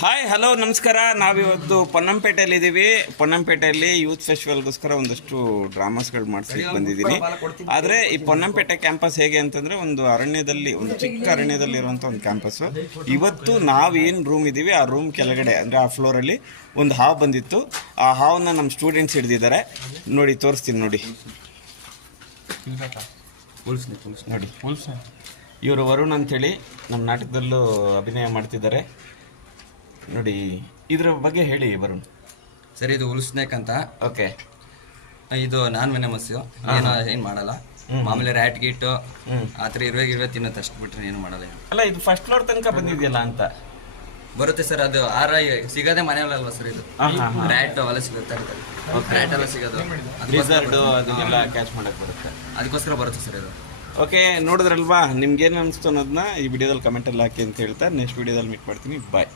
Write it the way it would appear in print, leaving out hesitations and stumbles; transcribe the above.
Hi hello ನಮಸ್ಕಾರ. ನಾವಿವತ್ತು ಪೊನ್ನಂಪೇಟೆಯಲ್ಲಿ ಇದ್ದೀವಿ. ಪೊನ್ನಂಪೇಟೆಯಲ್ಲಿ ಯೂತ್ ಫೆಸ್ಟಿವಲ್ಗೋಸ್ಕರ ಒಂದಷ್ಟು ಡ್ರಾಮಾಸ್ಗಳು ಮಾಡಿಸ್ಲಿಕ್ಕೆ ಬಂದಿದ್ದೀನಿ. ಆದರೆ ಈ ಪೊನ್ನಂಪೇಟೆ ಕ್ಯಾಂಪಸ್ ಹೇಗೆ ಅಂತಂದರೆ ಒಂದು ಅರಣ್ಯದಲ್ಲಿ, ಒಂದು ಚಿಕ್ಕ ಅರಣ್ಯದಲ್ಲಿರುವಂಥ ಒಂದು ಕ್ಯಾಂಪಸ್ಸು. ಇವತ್ತು ನಾವೇನು ರೂಮ್ ಇದ್ದೀವಿ ಆ ರೂಮ್ ಕೆಳಗಡೆ ಅಂದರೆ ಆ ಫ್ಲೋರಲ್ಲಿ ಒಂದು ಹಾವು ಬಂದಿತ್ತು. ಆ ಹಾವನ್ನ ನಮ್ಮ ಸ್ಟೂಡೆಂಟ್ಸ್ ಹಿಡಿದಿದ್ದಾರೆ. ನೋಡಿ ತೋರಿಸ್ತೀನಿ ನೋಡಿ. ನೋಡಿ ಇವರು ವರುಣ್ ಅಂಥೇಳಿ ನಮ್ಮ ನಾಟಕದಲ್ಲೂ ಅಭಿನಯ ಮಾಡ್ತಿದ್ದಾರೆ. ನೋಡಿ ಇದ್ರ ಬಗ್ಗೆ ಹೇಳಿ ವರುಣ್. ಸರ್, ಇದು ಉಲ್ ಸ್ನೇಕ್ ಅಂತ. ಓಕೆ, ಇದು ನಾನ್ ವೆನಮಸ್, ಏನು ಮಾಡಲ್ಲ. ಮಾಮೂಲಿ ರ್ಯಾಟ್ ಗೀಟು ಆ ಥರ ಇರುವೆ ತಿನ್ನೋದು ಅಷ್ಟು ಬಿಟ್ರೆ ಏನು ಮಾಡಲ್ಲ. ಅಲ್ಲ, ಇದು ಫಸ್ಟ್ ಫ್ಲೋರ್ ತನಕ ಬಂದಿದೆಯಲ್ಲ ಅಂತ ಬರುತ್ತೆ ಸರ್. ಅದು ಸಿಗೋದೇ ಮನೆಯಲ್ಲಲ್ವ ಸರ್. ಇದು ರ್ಯಾಟ್ ಅವೆಲ್ಲ ಸಿಗುತ್ತೆ, ರ್ಯಾಟ್ ಎಲ್ಲ ಸಿಗೋದು ಅದನ್ನೆಲ್ಲ ಕ್ಯಾಚ್ ಮಾಡಕ್ಕೆ ಬರುತ್ತೆ, ಅದಕ್ಕೋಸ್ಕರ ಬರುತ್ತೆ ಸರ್ ಇದು. ಓಕೆ, ನೋಡಿದ್ರಲ್ವಾ, ನಿಮ್ಗೇನು ಅನಿಸ್ತು ಅನ್ನೋದನ್ನ ಈ ವಿಡಿಯೋದಲ್ಲಿ ಕಮೆಂಟಲ್ಲಿ ಹಾಕಿ ಅಂತ ಹೇಳ್ತಾ ನೆಕ್ಸ್ಟ್ ವಿಡಿಯೋದಲ್ಲಿ ಮೀಟ್ ಮಾಡ್ತೀನಿ. ಬಾಯ್.